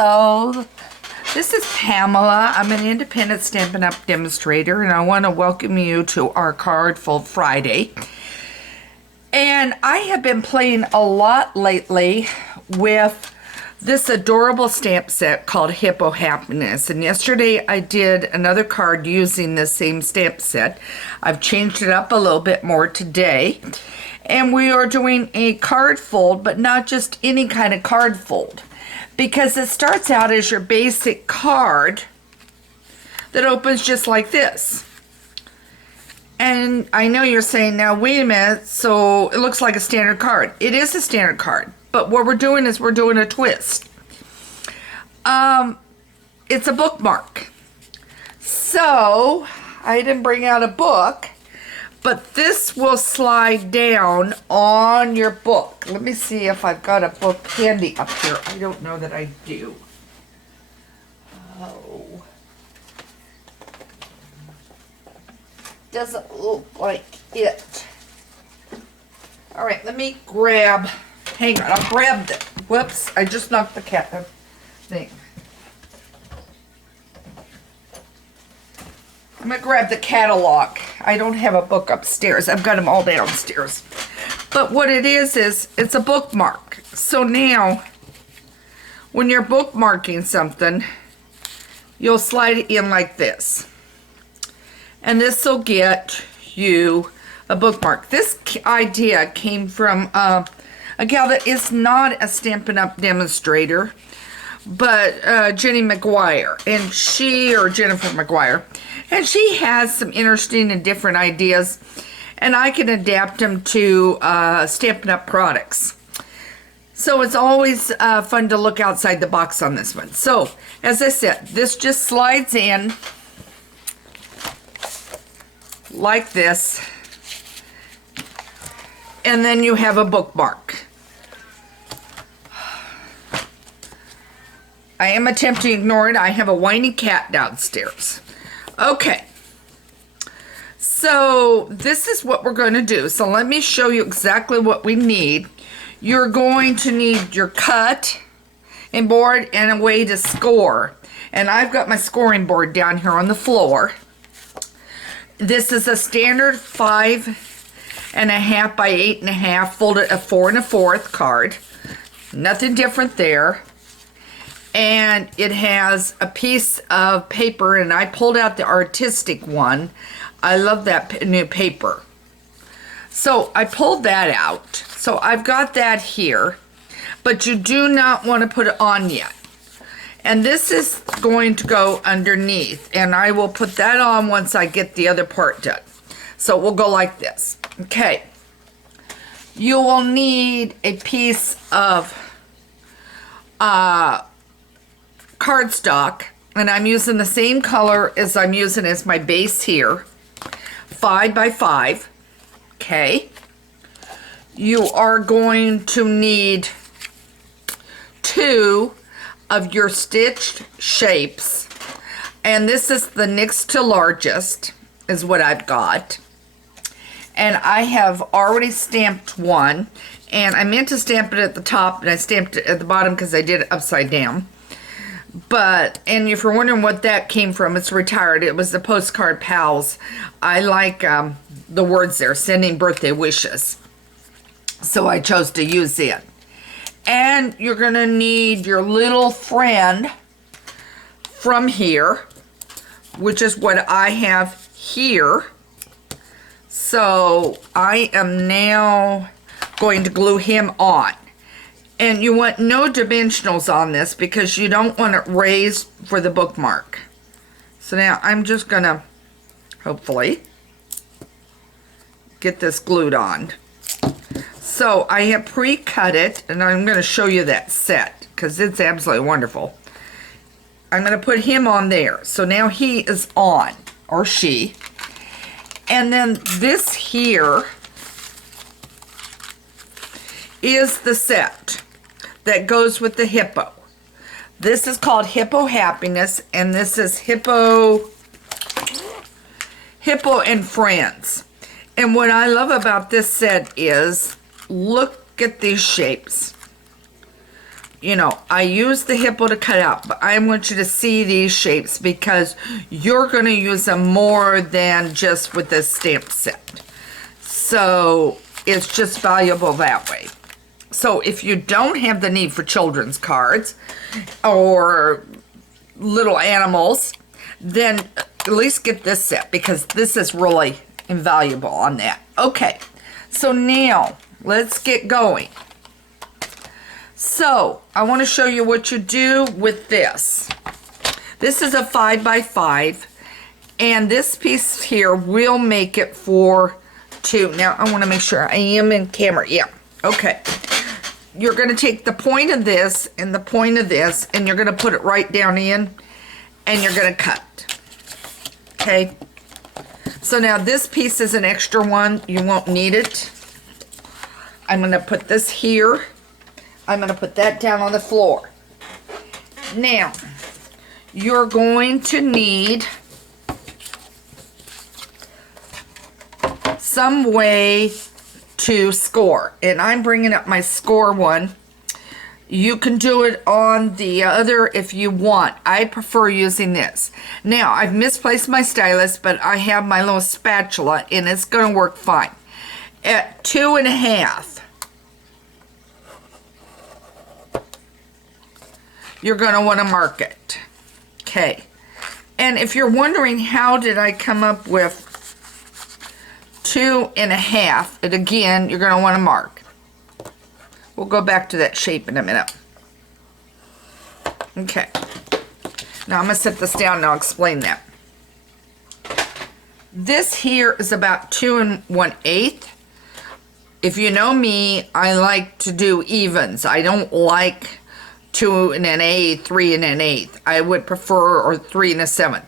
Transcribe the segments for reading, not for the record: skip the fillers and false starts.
Hello, this is Pamela. I'm an independent Stampin' Up! Demonstrator, and I want to welcome you to our Card Fold Friday. And I have been playing a lot lately with this adorable stamp set called Hippo Happiness. And yesterday I did another card using the same stamp set. I've changed it up a little bit more today. And we are doing a card fold, but not just any kind of card fold. Because it starts out as your basic card that opens just like this. And I know you're saying, now wait a minute, so it looks like a standard card. It is a standard card, but what we're doing is we're doing a twist. It's a bookmark. So, I didn't bring out a book, but this will slide down on your book. Let me see if I've got a book handy up here. I don't know that I do. Oh. Doesn't look like it. All right, let me grab, hang on, I'll grab the, whoops, I just knocked the cat thing. I'm gonna grab the catalog. I don't have a book upstairs. I've got them all downstairs. But what it is it's a bookmark. So now, when you're bookmarking something, you'll slide it in like this. And this will get you a bookmark. This idea came from a gal that is not a Stampin' Up! Demonstrator, but Jenny McGuire, and Jennifer McGuire, and she has some interesting and different ideas, and I can adapt them to Stampin' Up! Products. So it's always fun to look outside the box on this one. So, as I said, this just slides in like this, and then you have a bookmark. I am attempting to ignore it. I have a whiny cat downstairs. Okay, so this is what we're going to do. So let me show you exactly what we need. You're going to need your cut and board and a way to score. And I've got my scoring board down here on the floor. This is a standard 5.5 by 8.5 folded a 4 1/4 card. Nothing different there. And it has a piece of paper, and I pulled out the artistic one. I love that new paper. So I pulled that out. So I've got that here, but you do not want to put it on yet. And this is going to go underneath, and I will put that on once I get the other part done. So we'll go like this. Okay. You will need a piece of cardstock, and I'm using the same color as I'm using as my base here, 5 by 5. Okay. You are going to need 2 of your stitched shapes, and this is the next to largest is what I've got, and I have already stamped one, and I meant to stamp it at the top, and I stamped it at the bottom because I did it upside down. But, and if you're wondering what that came from, it's retired. It was the Postcard Pals. I like the words there, sending birthday wishes. So I chose to use it. And you're going to need your little friend from here, which is what I have here. So I am now going to glue him on. And you want no dimensionals on this because you don't want it raised for the bookmark. So now I'm just going to, hopefully, get this glued on. So I have pre-cut it, and I'm going to show you that set because it's absolutely wonderful. I'm going to put him on there. So now he is on, or she. And then this here is the set that goes with the hippo. This is called Hippo Happiness, and this is Hippo and Friends. And what I love about this set is, look at these shapes. you know, I use the hippo to cut out, but I want you to see these shapes because you're going to use them more than just with this stamp set. So it's just valuable that way. So if you don't have the need for children's cards or little animals, then at least get this set because this is really invaluable on that. Okay, so now let's get going. So I want to show you what you do with this. This is a 5x5, and this piece here will make it for 2. Now I want to make sure I am in camera. Yeah, okay. You're going to take the point of this and the point of this, and you're going to put it right down in, and you're going to cut. Okay. So now this piece is an extra one. You won't need it. I'm going to put this here. I'm going to put that down on the floor. Now, you're going to need some way to score. And I'm bringing up my score one. You can do it on the other if you want. I prefer using this. Now, I've misplaced my stylus, but I have my little spatula, and it's going to work fine. At 2.5, you're going to want to mark it. Okay. And if you're wondering how did I come up with 2.5, and again, you're going to want to mark. We'll go back to that shape in a minute. Okay. Now I'm going to set this down and I'll explain that. This here is about 2 1/8. If you know me, I like to do evens. I don't like 2 1/8, 3 1/8. I would prefer, or 3 1/7.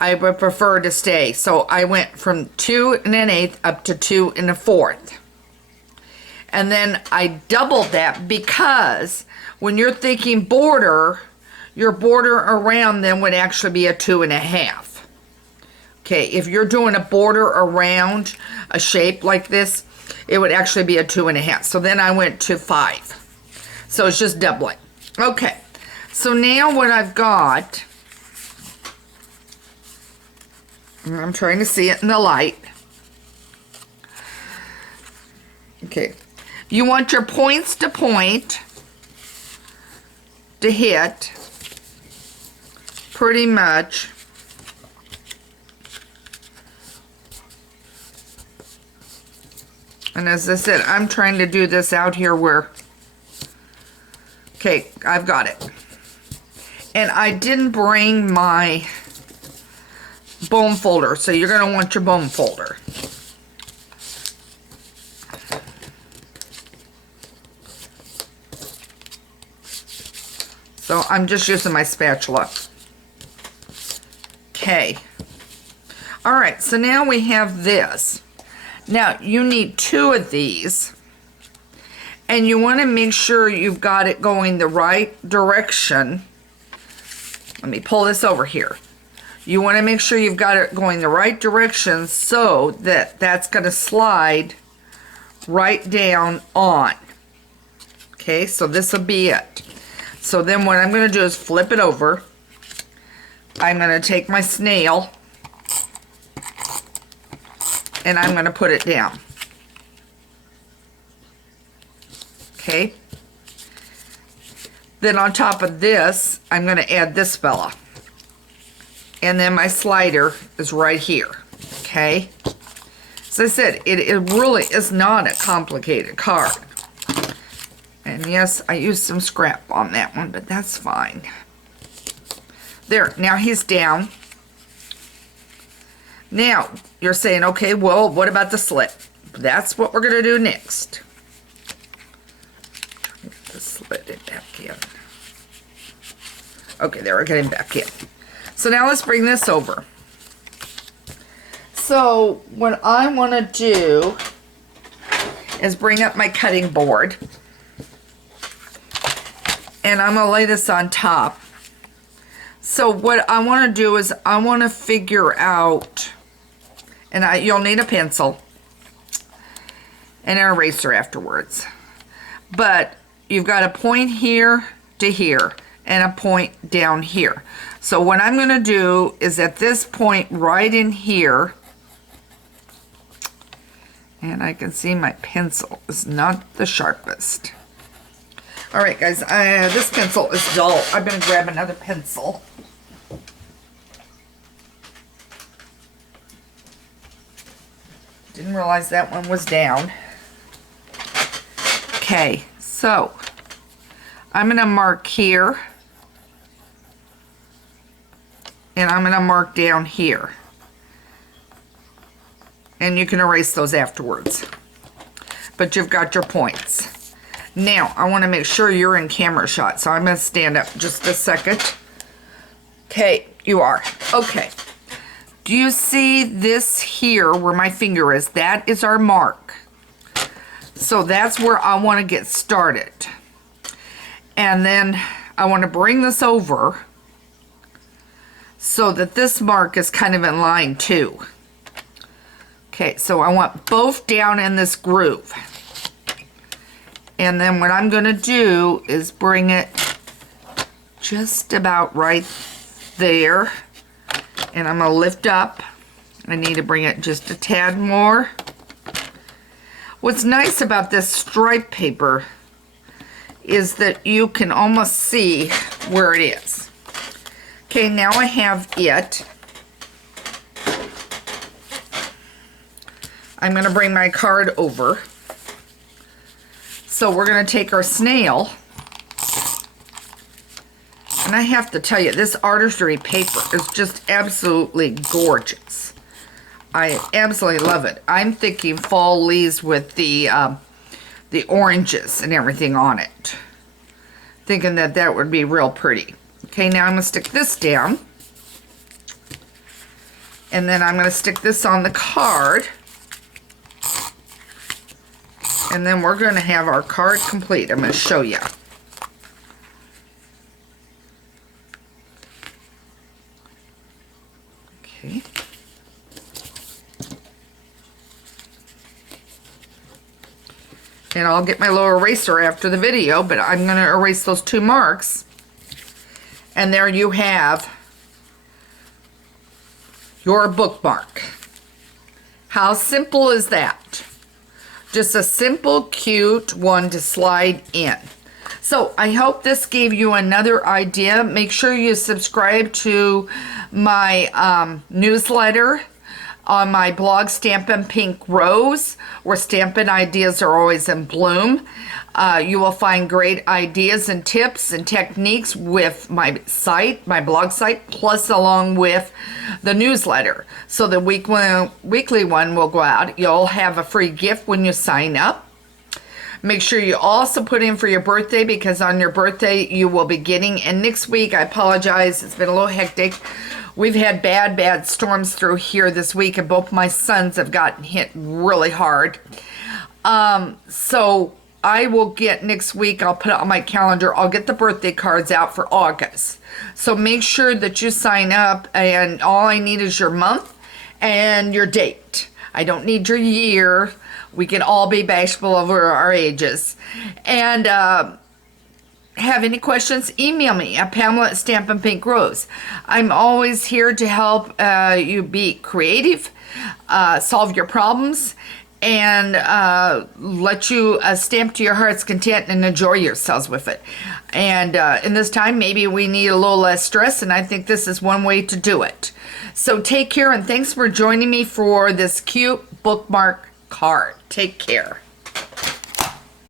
I would prefer to stay. So I went from 2 1/8 up to 2 1/4. And then I doubled that because when you're thinking border, your border around then would actually be a 2.5. Okay, if you're doing a border around a shape like this, it would actually be a 2.5. So then I went to 5. So it's just doubling. Okay, so now what I've got, I'm trying to see it in the light. Okay, you want your points to point to hit pretty much. And as I said, I'm trying to do this out here where, okay, I've got it. And I didn't bring my bone folder, so you're going to want your bone folder. So I'm just using my spatula. Okay. All right, so now we have this. Now, you need 2 of these, and you want to make sure you've got it going the right direction. Let me pull this over here. You want to make sure you've got it going the right direction so that that's going to slide right down on. Okay, so this will be it. So then what I'm going to do is flip it over. I'm going to take my snail and I'm going to put it down. Okay. Then on top of this, I'm going to add this fella. And then my slider is right here. Okay. As I said, it really is not a complicated card. And yes, I used some scrap on that one, but that's fine. There, now he's down. Now, you're saying, okay, well, what about the slit? That's what we're going to do next. Get the slit it back in. Okay, there, we're getting back in. So now let's bring this over. So what I want to do is bring up my cutting board. And I'm going to lay this on top. So what I want to do is I want to figure out, and you'll need a pencil and an eraser afterwards. But you've got a point here to here and a point down here. So what I'm going to do is at this point right in here, and I can see my pencil is not the sharpest. All right, guys, this pencil is dull. I'm going to grab another pencil. Didn't realize that one was down. Okay, so I'm going to mark here. And I'm going to mark down here. And you can erase those afterwards. But you've got your points. Now, I want to make sure you're in camera shot. So I'm going to stand up just a second. Okay, you are. Okay. Do you see this here where my finger is? That is our mark. So that's where I want to get started. And then I want to bring this over so that this mark is kind of in line too. Okay, so I want both down in this groove. And then what I'm going to do is bring it just about right there. And I'm going to lift up. I need to bring it just a tad more. What's nice about this stripe paper is that you can almost see where it is. Okay, now I have it. I'm going to bring my card over. So we're going to take our snail. And I have to tell you, this artistry paper is just absolutely gorgeous. I absolutely love it. I'm thinking fall leaves with the oranges and everything on it. Thinking that that would be real pretty. Okay, now I'm going to stick this down. And then I'm going to stick this on the card. And then we're going to have our card complete. I'm going to show you. Okay. And I'll get my little eraser after the video, but I'm going to erase those two marks. And there you have your bookmark. How simple is that? Just a simple, cute one to slide in. So I hope this gave you another idea. Make sure you subscribe to my newsletter on my blog, Stampin' Pink Rose, where stampin' ideas are always in bloom. You will find great ideas and tips and techniques with my site, my blog site, plus along with the newsletter. So the weekly one will go out. You'll have a free gift when you sign up. Make sure you also put in for your birthday, because on your birthday you will be getting, and next week, I apologize, it's been a little hectic. We've had bad storms through here this week, and both my sons have gotten hit really hard. So I will get next week, I'll put it on my calendar, I'll get the birthday cards out for August. So make sure that you sign up, and all I need is your month and your date. I don't need your year. We can all be bashful over our ages. And have any questions, email me at Pamela at Stampin' Pink Rose. I'm always here to help you be creative, solve your problems, and let you stamp to your heart's content and enjoy yourselves with it. And in this time, maybe we need a little less stress, and I think this is one way to do it. So take care, and thanks for joining me for this cute bookmark card. Take care.